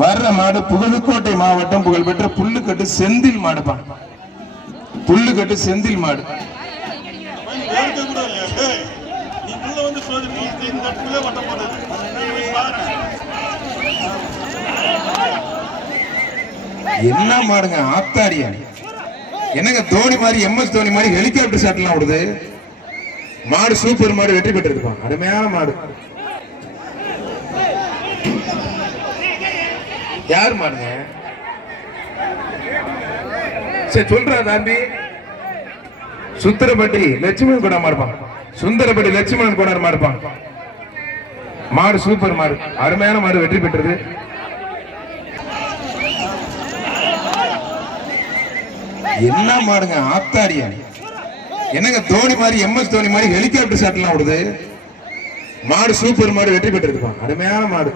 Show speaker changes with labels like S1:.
S1: வர்ற மாடு புகழுக்கோட்டை மாவட்டம் புகழ்பெற்ற புல்லுக்கட்டு செந்தில் மாடுப்பா புல்லுக்கட்டு செந்தில் மாடு. என்ன மாடுங்க ஆத்தாரியா என்னங்க தோனி மாதிரி எம்எஸ் தோனி மாதிரி ஹெலிகாப்டர் ஷாட்லாம் விடுது மாடு சூப்பர் மாடு வெற்றி பெற்றிருப்பான் அருமையான மாடு. யார் மாடுங்க? சரி சொல்றா தம்பி சுந்தரப்பட்டி லட்சுமணன் கூட மாறுப்பான் சுந்தரப்பட்டி லட்சுமணன் கூட மாறுப்பான் மாடு சூப்பர் மாடு. அருமையான மாடு வெற்றி பெற்றது. என்ன மாடுங்க ஆத்தாடியா? என்னங்க தோனி மாதிரி எம்எஸ் தோனி மாதிரி ஹெலிகாப்டர் ஷாட்லாம் விடுது மாடு சூப்பர் மாடு வெற்றி பெற்றிருப்பான் அருமையான மாடு.